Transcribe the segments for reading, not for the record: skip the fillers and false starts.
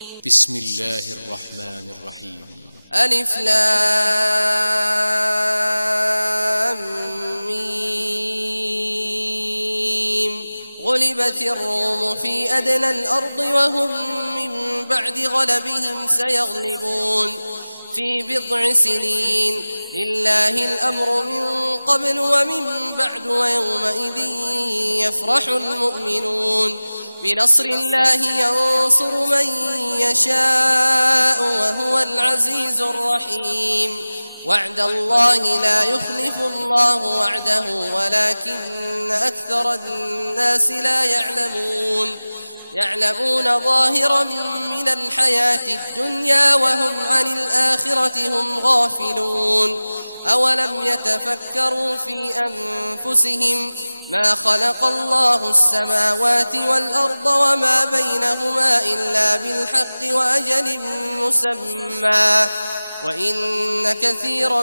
بسم الله الرحمن الرحيم. ألف لام ميم. غلبت الروم في أدنى الأرض وهم من بعد غلبهم سيغلبون في بضع سنين لله الأمر من قبل ومن بعد ويومئذ يفرح المؤمنون بنصر الله ينصر من يشاء وهو العزيز الرحيم وعد الله لا يخلف الله وعده ولكن أكثر الناس لا يعلمون ظاهرا من الحياة الدنيا وهم عن الآخرة هم غافلون أولم يتفكروا في أنفسهم ما خلق الله السماوات والأرض وما بينهما إلا بالحق وأجل مسمى وإن كثيرا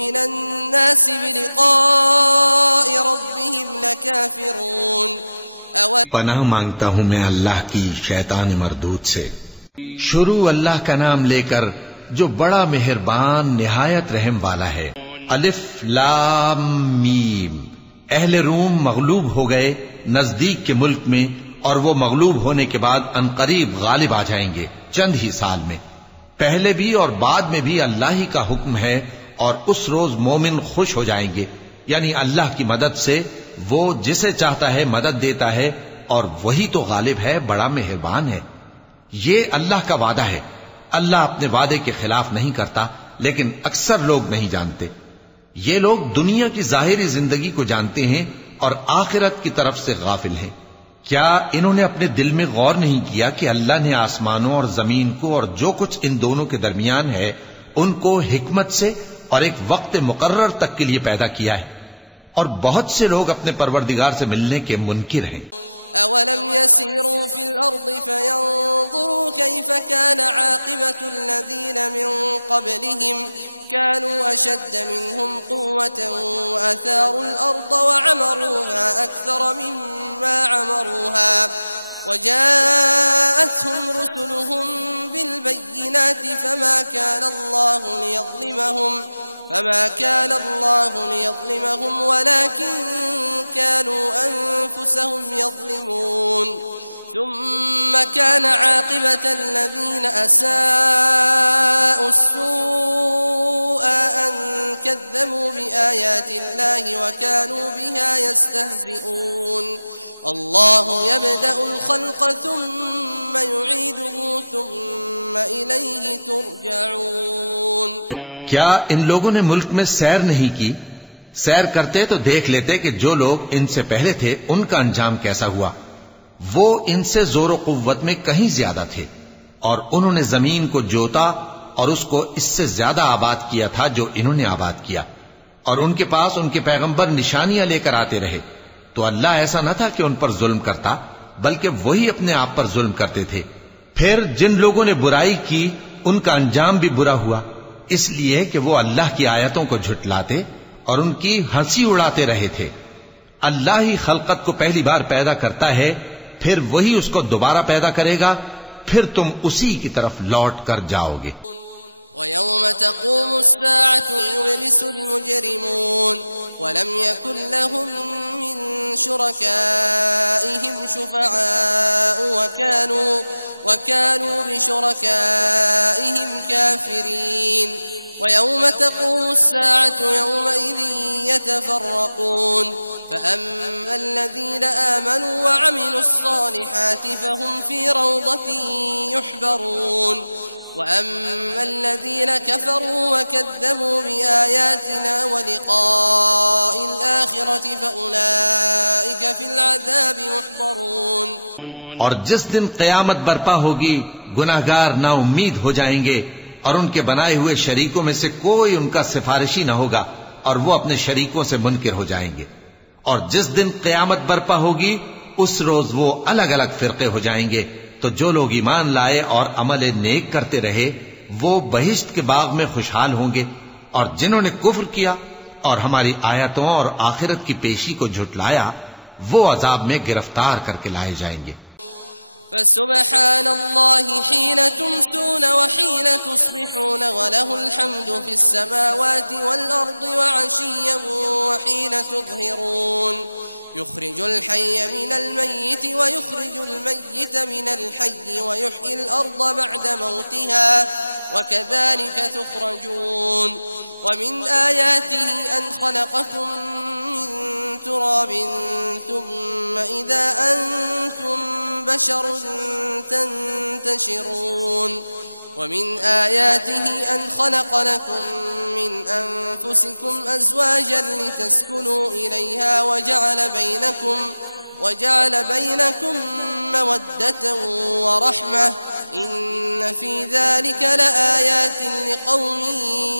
من الناس بلقاء ربهم لكافرون پناہ مانگتا ہوں میں اللہ کی شیطان مردود سے۔ شروع اللہ کا نام لے کر جو بڑا مہربان نہایت رحم والا ہے۔ الف لام میم۔ اہل روم مغلوب ہو گئے نزدیک کے ملک میں، اور وہ مغلوب ہونے کے بعد عنقریب غالب آ جائیں گے چند ہی سال میں۔ پہلے بھی اور بعد میں بھی اللہ ہی کا حکم ہے، اور اس روز مومن خوش ہو جائیں گے، یعنی اللہ کی مدد سے وہ جسے چاہتا ہے مدد دیتا ہے، اور وہی تو غالب ہے، بڑا مہربان ہے۔ یہ اللہ کا وعدہ ہے، اللہ اپنے وعدے کے خلاف نہیں کرتا، لیکن اکثر لوگ نہیں جانتے۔ یہ لوگ دنیا کی ظاہری زندگی کو جانتے ہیں اور آخرت کی طرف سے غافل ہیں۔ کیا انہوں نے اپنے دل میں غور نہیں کیا کہ اللہ نے آسمانوں اور زمین کو اور جو کچھ ان دونوں کے درمیان ہے ان کو حکمت سے اور ایک وقت مقرر تک کے لیے پیدا کیا ہے، اور بہت سے لوگ اپنے پروردگار سے ملنے کے منکر ہیں۔ أولم يسيروا في الأرض فينظروا كيف كان عاقبة الذين من قبلهم كانوا أشد منهم قوة وأثاروا الأرض وعمروها أكثر مما عمروها وجاءتهم رسلهم بالبينات فما كان الله ليظلمهم ولكن كانوا أنفسهم يظلمون ثم كان عاقبة الذين أساءوا السوء أن كذبوا بآيات الله وكانوا بها يستهزئون الله يبدأ الخلق ثم يعيده ثم إليه ترجعون۔ کیا ان لوگوں نے ملک میں سیر نہیں کی؟ سیر کرتے تو دیکھ لیتے کہ جو لوگ ان سے پہلے تھے ان کا انجام کیسا ہوا۔ وہ ان سے زور و قوت میں کہیں زیادہ تھے، اور انہوں نے زمین کو جوتا اور اس کو اس سے زیادہ آباد کیا تھا جو انہوں نے آباد کیا، اور ان کے پاس ان کے پیغمبر نشانیاں لے کر آتے رہے۔ تو اللہ ایسا نہ تھا کہ ان پر ظلم کرتا، بلکہ وہی اپنے آپ پر ظلم کرتے تھے۔ پھر جن لوگوں نے برائی کی ان کا انجام بھی برا ہوا، اس لیے کہ وہ اللہ کی آیتوں کو جھٹلاتے اور ان کی ہنسی اڑاتے رہے تھے۔ اللہ ہی خلقت کو پہلی بار پیدا کرتا ہے، پھر وہی اس کو دوبارہ پیدا کرے گا، پھر تم اسی کی طرف لوٹ کر جاؤ گے۔ وَيَوْمَ تَقُومُ السَّاعَةُ يُبْلِسُ الْمُجْرِمُونَ وَلَمْ يَكُنْ لَهُمْ مِنْ شُرَكَائِهِمْ شُفَعَاءُ وَكَانُوا بِشُرَكَائِهِمْ كَافِرِينَ وَيَوْمَ تَقُومُ السَّاعَةُ يَوْمَئِذٍ يَتَفَرَّقُونَ فَأَمَّا الَّذِينَ آمَنُوا وَعَمِلُوا الصَّالِحَاتِ فَهُمْ فِي رَوْضَةٍ يُحْبَرُونَ وَأَمَّا الَّذِينَ كَفَرُوا وَكَذَّبُوا بِآيَاتِنَا وَلِقَاءِ الْآخِرَةِ فَأُولَئِكَ فِي الْعَذَابِ مُحْضَرُونَ۔ اور جس دن قیامت برپا ہوگی گناہگار نا امید ہو جائیں گے، اور ان کے بنائے ہوئے شریکوں میں سے کوئی ان کا سفارشی نہ ہوگا، اور وہ اپنے شریکوں سے منکر ہو جائیں گے۔ اور جس دن قیامت برپا ہوگی اس روز وہ الگ الگ فرقے ہو جائیں گے۔ تو جو لوگ ایمان لائے اور عمل نیک کرتے رہے وہ بہشت کے باغ میں خوشحال ہوں گے، اور جنہوں نے کفر کیا اور ہماری آیتوں اور آخرت کی پیشی کو جھٹلایا وہ عذاب میں گرفتار کر کے لائے جائیں گے۔ فسبحان الله حين تمسون وحين تصبحون وله الحمد في السماوات والأرض وعشيا وحين تظهرون يخرج الحي من الميت ويخرج الميت من الحي ويحيي الأرض بعد موتها وكذلك تخرجون ومن آياته أن خلقكم من تراب ثم إذا أنتم بشر تنتشرون ومن آياته أن خلق لكم من أنفسكم أزواجا لتسكنوا إليها وجعل بينكم مودة ورحمة إن في ذلك لآيات لقوم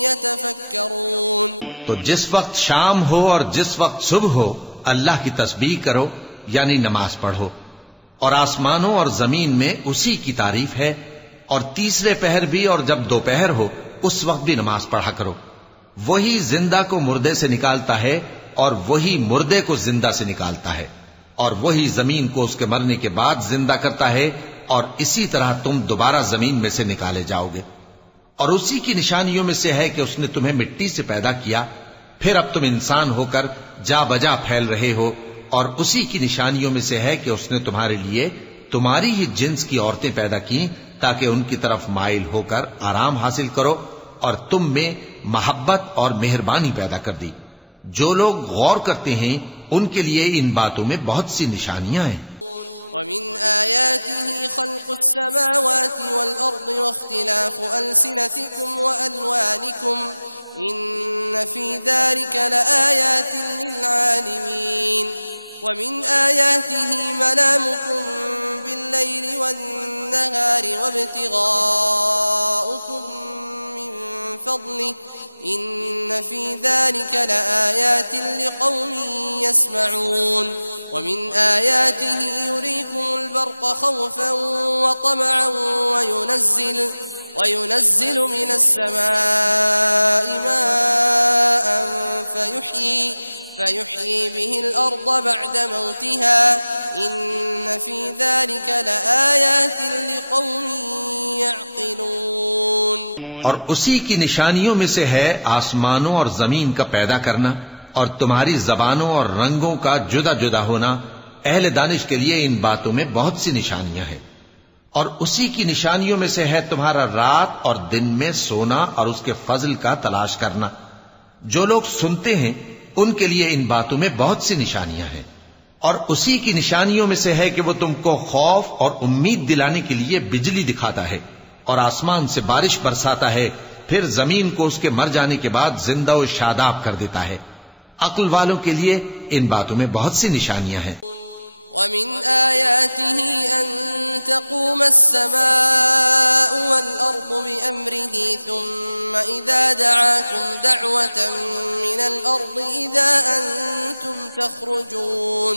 يتفكرون. تو جس وقت شام ہو اور جس وقت صبح ہو اللہ کی تسبیح کرو یعنی نماز پڑھو، اور آسمانوں اور زمین میں اسی کی تعریف ہے، اور تیسرے پہر بھی اور جب دوپہر ہو اس وقت بھی نماز پڑھا کرو. وہی زندہ کو مردے سے نکالتا ہے اور وہی مردے کو زندہ سے نکالتا ہے، اور وہی زمین کو اس کے مرنے کے بعد زندہ کرتا ہے، اور اسی طرح تم دوبارہ زمین میں سے نکالے جاؤ گے. اور اسی کی نشانیوں میں سے ہے کہ اس نے تمہیں مٹی سے پیدا کیا، پھر اب تم انسان ہو کر جا بجا پھیل رہے ہو، اور اسی کی نشانیوں میں سے ہے کہ اس نے تمہارے لیے تمہاری ہی جنس کی عورتیں پیدا کی تاکہ ان کی طرف مائل ہو کر آرام حاصل کرو، اور تم میں محبت اور مہربانی پیدا کر دی. جو لوگ غور کرتے ہیں ان کے لیے ان باتوں میں بہت سی نشانیاں ہیں. ومن آياته خلق السماوات والأرض واختلاف ألسنتكم وألوانكم إن في ذلك لآيات للعالمين. ومن آياته منامكم بالليل والنهار وابتغاؤكم من فضله إن في ذلك لآيات لقوم يسمعون. ومن آياته يريكم البرق خوفا وطمعا وينزل من السماء ماء فيحيي به الأرض بعد موتها إن في ذلك لآيات لقوم يعقلون. اور اسی کی نشانیوں میں سے ہے آسمانوں اور زمین کا پیدا کرنا اور تمہاری زبانوں اور رنگوں کا جدا جدا ہونا. اہل دانش کے لیے ان باتوں میں بہت سی نشانیاں ہیں. اور اسی کی نشانیوں میں سے ہے تمہارا رات اور دن میں سونا اور اس کے فضل کا تلاش کرنا. جو لوگ سنتے ہیں ان کے لیے ان باتوں میں بہت سی نشانیاں ہیں. اور اسی کی نشانیوں میں سے ہے کہ وہ تم کو خوف اور امید دلانے کے لیے بجلی دکھاتا ہے اور آسمان سے بارش برساتا ہے، پھر زمین کو اس کے مر جانے کے بعد زندہ و شاداب کر دیتا ہے. عقل والوں کے لیے ان باتوں میں بہت سی نشانیاں ہیں. ومن آياته أن تقوم السماء والأرض بأمره ثم إذا دعاكم دعوة من الأرض إذا أنتم تخرجون.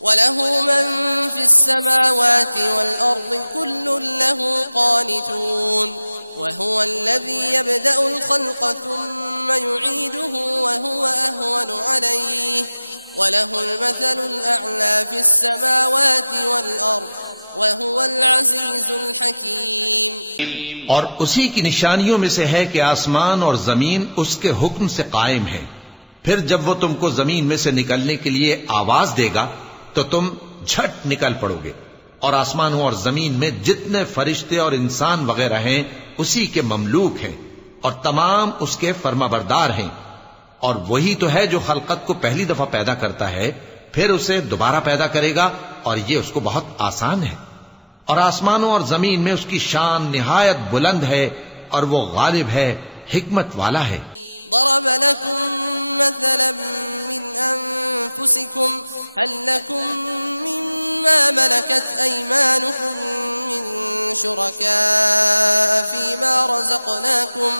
وله من في السماوات والأرض كل له قانتون. وهو الذي يبدأ الخلق ثم يعيده وهو أهون عليه وله المثل الأعلى في السماوات والأرض وهو العزيز الحكيم. اور اسی کی نشانیوں میں سے ہے کہ آسمان اور زمین اس کے حکم سے قائم ہے. پھر جب وہ تم کو زمین میں سے نکلنے کے لیے آواز دے گا تو تم جھٹ نکل پڑو گے. اور آسمانوں اور زمین میں جتنے فرشتے اور انسان وغیرہ ہیں اسی کے مملوک ہیں اور تمام اس کے فرما بردار ہیں. اور وہی تو ہے جو خلقت کو پہلی دفعہ پیدا کرتا ہے پھر اسے دوبارہ پیدا کرے گا، اور یہ اس کو بہت آسان ہے. اور آسمانوں اور زمین میں اس کی شان نہایت بلند ہے اور وہ غالب ہے، حکمت والا ہے. ضرب لكم مثلا من أنفسكم هل لكم مما ملكت أيمانكم من شركاء فيما رزقناكم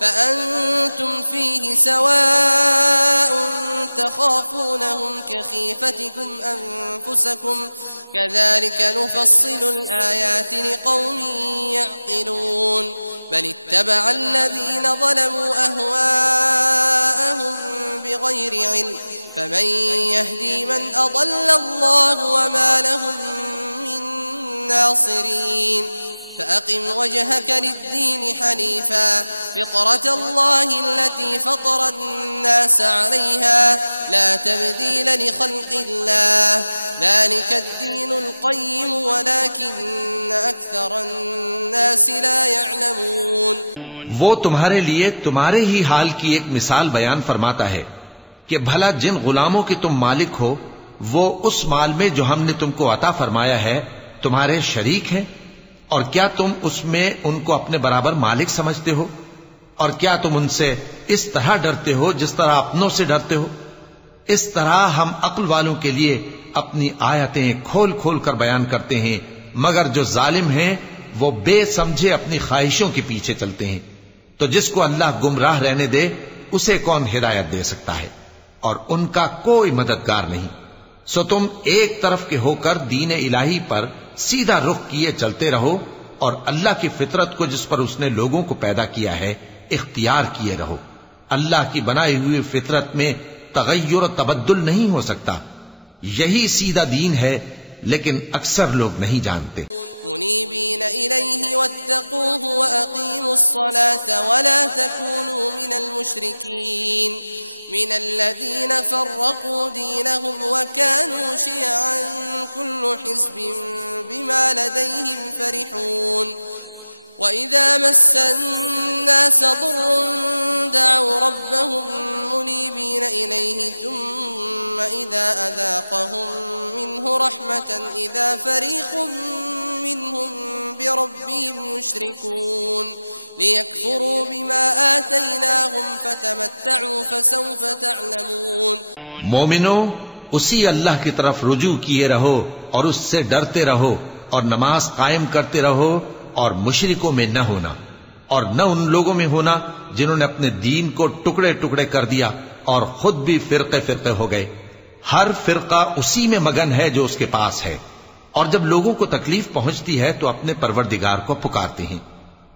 فأنتم فيه سواء تخافونهم كخيفتكم أنفسكم كذلك نفصل الآيات لقوم يعقلون. بل اتبع الذين ظلموا أهواءهم بغير علم فمن يهدي من أضل الله وما لهم من الناصرين فأقم وجهك للدين حنيفا فطرة الله التي فطر الناس عليها لا تبديل لخلق الله ذلك الدين القيم ولكن أكثر الناس لا يعلمون. وہ تمہارے لیے تمہارے ہی حال کی ایک مثال بیان فرماتا ہے کہ بھلا جن غلاموں کے تم مالک ہو وہ اس مال میں جو ہم نے تم کو عطا فرمایا ہے تمہارے شریک ہیں، اور کیا تم اس میں ان کو اپنے برابر مالک سمجھتے ہو؟ اور کیا تم ان سے اس طرح ڈرتے ہو جس طرح اپنوں سے ڈرتے ہو؟ اس طرح ہم عقل والوں کے لیے اپنی آیتیں کھول کھول کر بیان کرتے ہیں، مگر جو ظالم ہیں وہ بے سمجھے اپنی خواہشوں کے پیچھے چلتے ہیں. تو جس کو اللہ گمراہ رہنے دے اسے کون ہدایت دے سکتا ہے، اور ان کا کوئی مددگار نہیں. سو تم ایک طرف کے ہو کر دین الہی پر سیدھا رخ کیے چلتے رہو، اور اللہ کی فطرت کو جس پر اس نے لوگوں کو پیدا کیا ہے اختیار کیے رہو. اللہ کی بنائی ہوئی فطرت میں تغیر و تبدل نہیں ہو سکتا. یہی سیدھا دین ہے، لیکن اکثر لوگ نہیں جانتے. منيبين إليه واتقوه وأقيموا الصلاة ولا تكونوا من المشركين من الذين فرقوا دينهم وكانوا شيعا كل حزب بما لديهم فرحون. وإذا مس الناس ضر دعوا ربهم منيبين إليه ثم إذا أذاقهم منه رحمة إذا فريق منهم بربهم يشركون ليكفروا بما آتيناهم فتمتعوا فسوف تعلمون. مومنو، اسی اللہ کی طرف رجوع کیے رہو اور اس سے ڈرتے رہو، اور نماز قائم کرتے رہو، اور مشرکوں میں نہ ہونا، اور نہ ان لوگوں میں ہونا جنہوں نے اپنے دین کو ٹکڑے ٹکڑے کر دیا اور خود بھی فرقے فرقے ہو گئے. ہر فرقہ اسی میں مگن ہے جو اس کے پاس ہے، اور جب لوگوں کو تکلیف پہنچتی ہے تو اپنے پروردگار کو پکارتے ہیں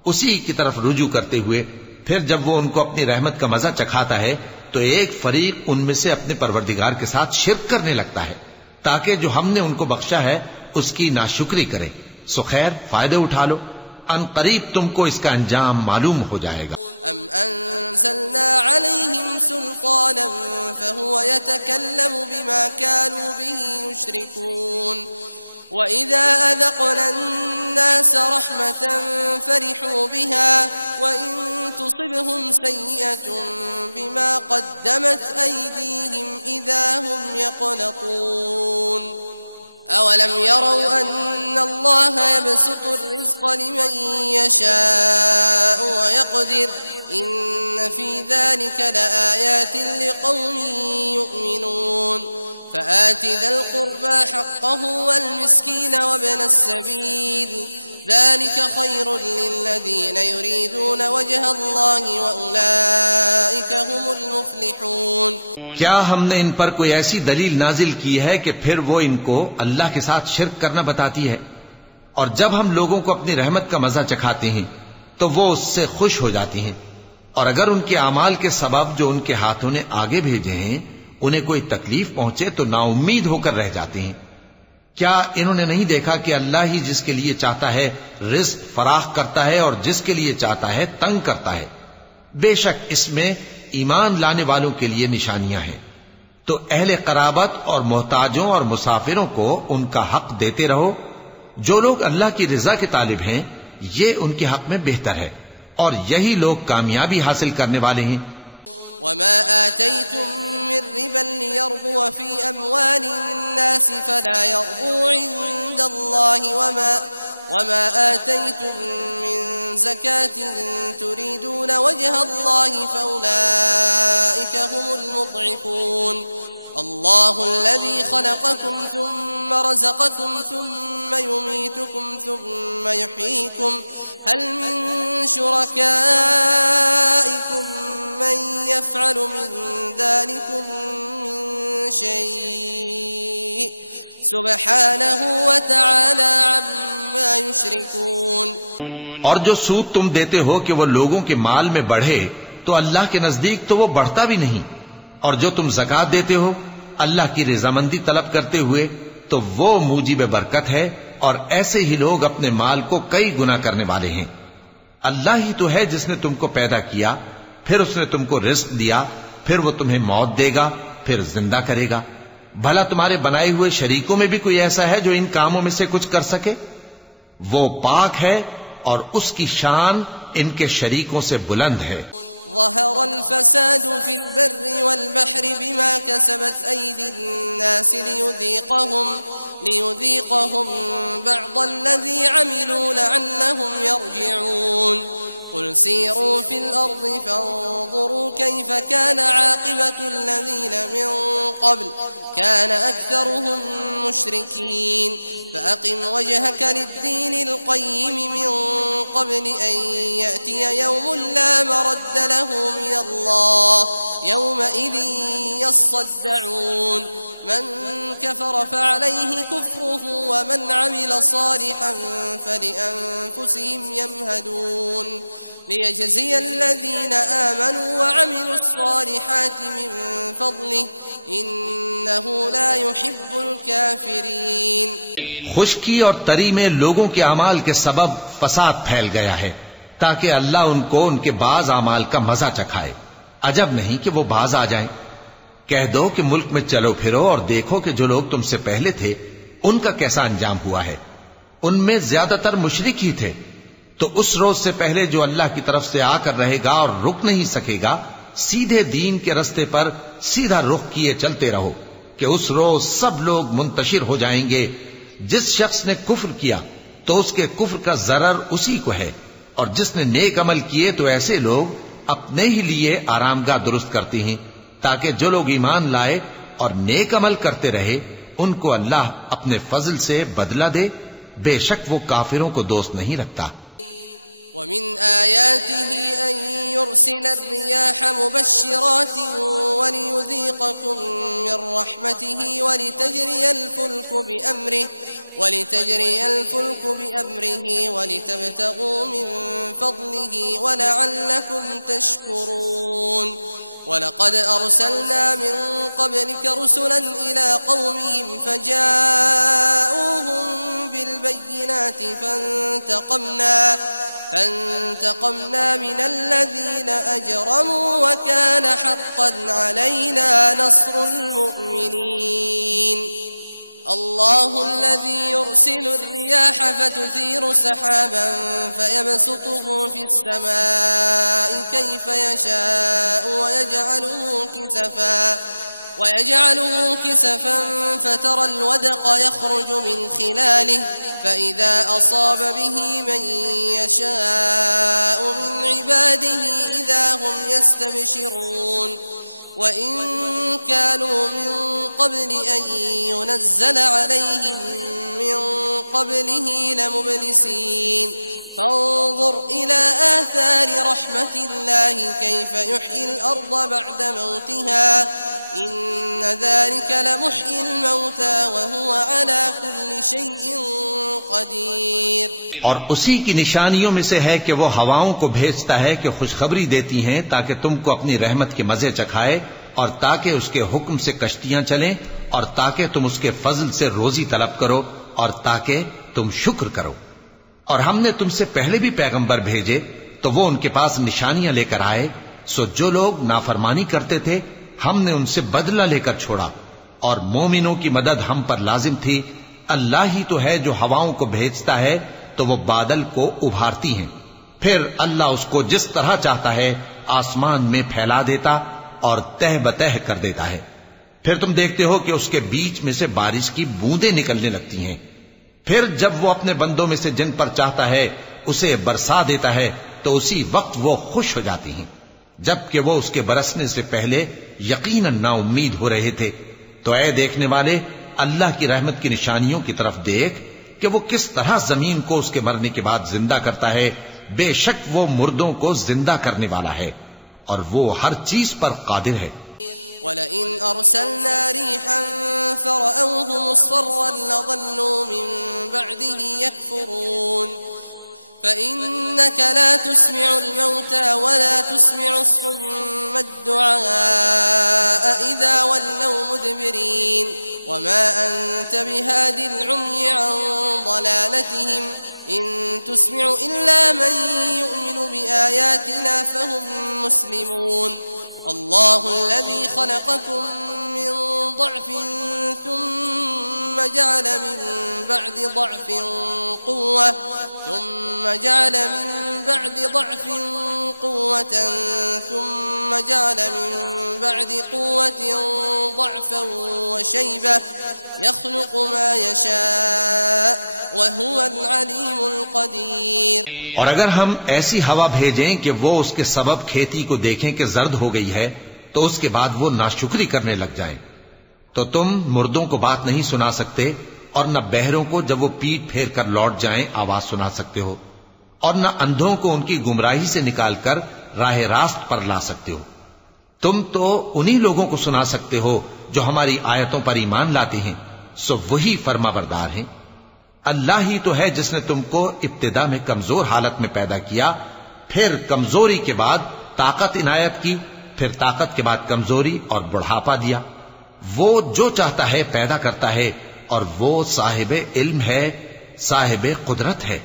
اسی کی طرف رجوع کرتے ہوئے. پھر جب وہ ان کو اپنی رحمت کا مزہ چکھاتا ہے تو ایک فریق ان میں سے اپنے پروردگار کے ساتھ شرک کرنے لگتا ہے تاکہ جو ہم نے ان کو بخشا ہے اس کی ناشکری کرے. سو خیر، فائدے اٹھا لو، ان قریب تم کو اس کا انجام معلوم ہو جائے گا. ام انزلنا عليهم سلطانا فهو يتكلم بما كانوا به يشركون. وإذا أذقنا الناس رحمة فرحوا بها وإن تصبهم سيئة بما قدمت أيديهم إذا هم يقنطون. أولم يروا أن الله يبسط الرزق لمن يشاء ويقدر إن في ذلك لآيات لقوم يؤمنون. فآت ذا القربى حقه والمسكين وابن السبيل ذلك خير للذين يريدون وجه الله وأولئك هم المفلحون. کیا ہم نے ان پر کوئی ایسی دلیل نازل کی ہے کہ پھر وہ ان کو اللہ کے ساتھ شرک کرنا بتاتی ہے؟ اور جب ہم لوگوں کو اپنی رحمت کا مزہ چکھاتے ہیں تو وہ اس سے خوش ہو جاتی ہیں، اور اگر ان کے اعمال کے سبب جو ان کے ہاتھوں نے آگے بھیجے ہیں انہیں کوئی تکلیف پہنچے تو نا امید ہو کر رہ جاتے ہیں. کیا انہوں نے نہیں دیکھا کہ اللہ ہی جس کے لیے چاہتا ہے رزق فراخ کرتا ہے اور جس کے لیے چاہتا ہے تنگ کرتا ہے؟ بے شک اس میں ایمان لانے والوں کے لیے نشانیاں ہیں. تو اہل قرابت اور محتاجوں اور مسافروں کو ان کا حق دیتے رہو. جو لوگ اللہ کی رضا کے طالب ہیں یہ ان کے حق میں بہتر ہے، اور یہی لوگ کامیابی حاصل کرنے والے ہیں. وما آتيتم من ربا ليربو في أموال الناس فلا يربو عند الله وما آتيتم من زكاة تريدون وجه الله فأولئك هم المضعفون. الله الذي خلقكم ثم رزقكم ثم يميتكم ثم يحييكم هل من شركائكم من يفعل من ذلكم من شيء سبحانه وتعالى عما يشركون. اور جو سود تم دیتے ہو کہ وہ لوگوں کے مال میں بڑھے تو اللہ کے نزدیک تو وہ بڑھتا بھی نہیں، اور جو تم زکات دیتے ہو اللہ کی رضامندی طلب کرتے ہوئے تو وہ موجب برکت ہے، اور ایسے ہی لوگ اپنے مال کو کئی گنا کرنے والے ہیں۔ اللہ ہی تو ہے جس نے تم کو پیدا کیا، پھر اس نے تم کو رزق دیا، پھر وہ تمہیں موت دے گا، پھر زندہ کرے گا۔ بھلا تمہارے بنائے ہوئے شریکوں میں بھی کوئی ایسا ہے جو ان کاموں میں سے کچھ کر سکے؟ وہ پاک ہے اور اس کی شان ان کے شریکوں سے بلند ہے۔ ظهر الفساد في البر والبحر بما كسبت أيدي الناس ليذيقهم بعض الذي عملوا لعلهم يرجعون قل سيروا في الأرض فانظروا كيف كان عاقبة الذين من قبل كان أكثرهم مشركين فأقم وجهك للدين القيم من قبل أن يأتي يوم لا مرد له من الله يومئذ يصدعون من كفر فعليه كفره ومن عمل صالحا فلأنفسهم يمهدون ليجزي الذين آمنوا وعملوا الصالحات من فضله إنه لا يحب الكافرين۔ خشکی اور تری میں لوگوں کے اعمال کے سبب فساد پھیل گیا ہے تاکہ اللہ ان کو ان کے بعض اعمال کا مزہ چکھائے۔ عجب نہیں کہ وہ باز آ جائیں۔ کہہ دو کہ ملک میں چلو پھرو اور دیکھو کہ جو لوگ تم سے پہلے تھے ان کا کیسا انجام ہوا ہے۔ ان میں زیادہ تر مشرک ہی تھے، تو اس روز سے پہلے جو اللہ کی طرف سے آ کر رہے گا اور رک نہیں سکے گا، سیدھے دین کے رستے پر سیدھا رخ کیے چلتے رہو کہ اس روز سب لوگ منتشر ہو جائیں گے۔ جس شخص نے کفر کیا تو اس کے کفر کا ضرر اسی کو ہے، اور جس نے نیک عمل کیے تو ایسے لوگ اپنے ہی لیے آرامگاہ درست کرتے ہیں تاکہ جو لوگ ایمان لائے اور نیک عمل کرتے رہے ان کو اللہ اپنے فضل سے بدلہ دے۔ بے شک وہ کافروں کو دوست نہیں رکھتا۔ ومن آياته أن يرسل الرياح مبشرات وليذيقكم من رحمته ولتجري الفلك بأمره ولتبتغوا من فضله ولعلكم تشكرون ولقد أرسلنا من قبلك رسلا إلى قومهم فجاءوهم بالبينات فانتقمنا من الذين أجرموا وكان حقا علينا نصر المؤمنين الله الذي يرسل الرياح فتثير سحابا فيبسطه في السماء كيف يشاء ويجعله كسفا فترى الودق يخرج من خلاله فإذا أصاب به من يشاء من عباده إذا هم يستبشرون وإن كانوا من قبل أن ينزل عليهم من قبله لمبلسين فانظر إلى آثار رحمة الله كيف يحيي الأرض بعد موتها إن ذلك لمحيي الموتى وهو على كل شيء قدير۔ اور اسی کی نشانیوں میں سے ہے کہ وہ ہواؤں کو بھیجتا ہے کہ خوشخبری دیتی ہیں تاکہ تم کو اپنی رحمت کے مزے چکھائے، اور تاکہ اس کے حکم سے کشتیاں چلیں، اور تاکہ تم اس کے فضل سے روزی طلب کرو، اور تاکہ تم شکر کرو۔ اور ہم نے تم سے پہلے بھی پیغمبر بھیجے تو وہ ان کے پاس نشانیاں لے کر آئے، سو جو لوگ نافرمانی کرتے تھے ہم نے ان سے بدلہ لے کر چھوڑا، اور مومنوں کی مدد ہم پر لازم تھی۔ اللہ ہی تو ہے جو ہواؤں کو بھیجتا ہے تو وہ بادل کو ابھارتی ہیں، پھر اللہ اس کو جس طرح چاہتا ہے آسمان میں پھیلا دیتا اور تہ بتہ کر دیتا ہے۔ پھر تم دیکھتے ہو کہ اس کے بیچ میں سے بارش کی بوندیں نکلنے لگتی ہیں، پھر جب وہ اپنے بندوں میں سے جن پر چاہتا ہے اسے برسا دیتا ہے تو اسی وقت وہ خوش ہو جاتی ہیں، جبکہ وہ اس کے برسنے سے پہلے یقیناً نا امید ہو رہے تھے۔ تو اے دیکھنے والے، اللہ کی رحمت کی نشانیوں کی طرف دیکھ کہ وہ کس طرح زمین کو اس کے مرنے کے بعد زندہ کرتا ہے۔ بے شک وہ مردوں کو زندہ کرنے والا ہے اور وہ ہر چیز پر قادر ہے۔ وَلَئِنْ أَرْسَلْنَا رِيحًا فَرَأَوْهُ مُصْفَرًّا لَظَلُّوا مِن بَعْدِهِ يَكْفُرُونَ فإنك لا تسمع الموتى ولا تسمع الصم الدعاء إذا ولوا مدبرين وما أنت بهاد العمي عن ضلالتهم إن تسمع إلا من يؤمن بآياتنا فهم مسلمون الله الذي خلقكم من ضعف ثم جعل من بعد ضعف قوة ثم جعل من بعد ضعف قوة ثم جعل من بعد قوة ضعفا وشيبة يخلق ما يشاء وهو العليم القدير. اور اگر ہم ایسی ہوا بھیجیں کہ وہ اس کے سبب کھیتی کو دیکھیں کہ زرد ہو گئی ہے تو اس کے بعد وہ ناشکری کرنے لگ جائیں تو تم مردوں کو بات نہیں سنا سکتے اور نہ بہروں کو جب وہ پیٹ پھیر کر لوٹ جائیں آواز سنا سکتے ہو اور نہ اندھوں کو ان کی گمراہی سے نکال کر راہ راست پر لا سکتے ہو. تم تو انہی لوگوں کو سنا سکتے ہو جو ہماری آیتوں پر ایمان لاتے ہیں سو وہی فرما بردار ہیں. اللہ ہی تو ہے جس نے تم کو ابتدا میں کمزور حالت میں پیدا کیا پھر کمزوری کے بعد طاقت عنایت کی پھر طاقت کے بعد کمزوری اور بڑھاپا دیا. وہ جو چاہتا ہے پیدا کرتا ہے اور وہ صاحب علم ہے صاحب قدرت ہے.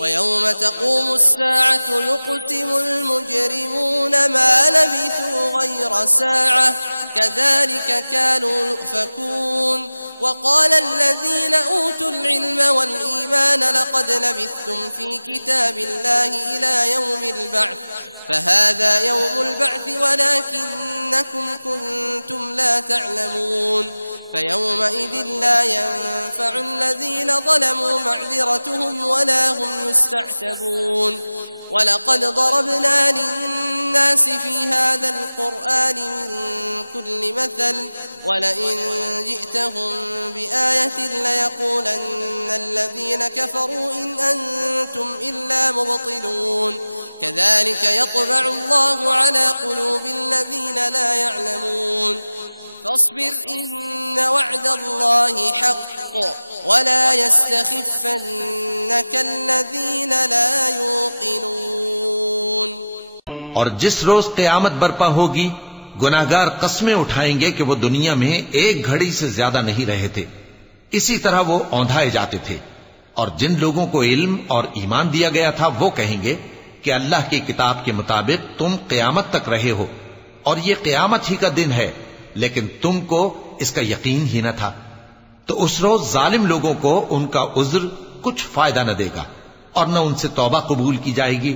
ويوم تقوم الساعة يقسم المجرمون ما لبثوا غير ساعة كذلك كانوا يؤفكون وقال الذين أوتوا العلم والإيمان لقد لبثتم في كتاب الله إلى يوم البعث فهذا يوم البعث ولكنكم كنتم لا تعلمون فيومئذ لا ينفع الذين ظلموا معذرتهم ولا هم يستعتبون ولقد ضربنا للناس في هذا القرآن من كل مثل ولئن جئتهم بآية ليقولن الذين كفروا إن أنتم إلا مبطلون كذلك يطبع الله على قلوب الذين لا يعلمون فاصبر إن وعد الله حق ولا يستخفنك الذين لا يوقنون. اور جس روز قیامت برپا ہوگی گناہگار قسمیں اٹھائیں گے کہ وہ دنیا میں ایک گھڑی سے زیادہ نہیں رہے تھے اسی طرح وہ اوندھائے جاتے تھے. اور جن لوگوں کو علم اور ایمان دیا گیا تھا وہ کہیں گے کہ اللہ کی کتاب کے مطابق تم قیامت تک رہے ہو اور یہ قیامت ہی کا دن ہے لیکن تم کو اس کا یقین ہی نہ تھا. تو اس روز ظالم لوگوں کو ان کا عذر کچھ فائدہ نہ دے گا اور نہ ان سے توبہ قبول کی جائے گی.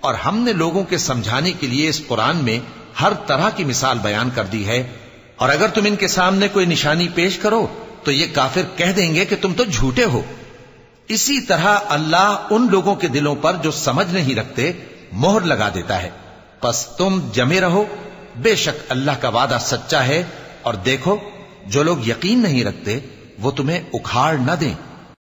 اور ہم نے لوگوں کے سمجھانے کے لیے اس قرآن میں ہر طرح کی مثال بیان کر دی ہے اور اگر تم ان کے سامنے کوئی نشانی پیش کرو تو یہ کافر کہہ دیں گے کہ تم تو جھوٹے ہو. اسی طرح اللہ ان لوگوں کے دلوں پر جو سمجھ نہیں رکھتے مہر لگا دیتا ہے. پس تم جمے رہو بے شک اللہ کا وعدہ سچا ہے اور دیکھو جو لوگ یقین نہیں رکھتے وہ تمہیں اکھاڑ نہ دیں.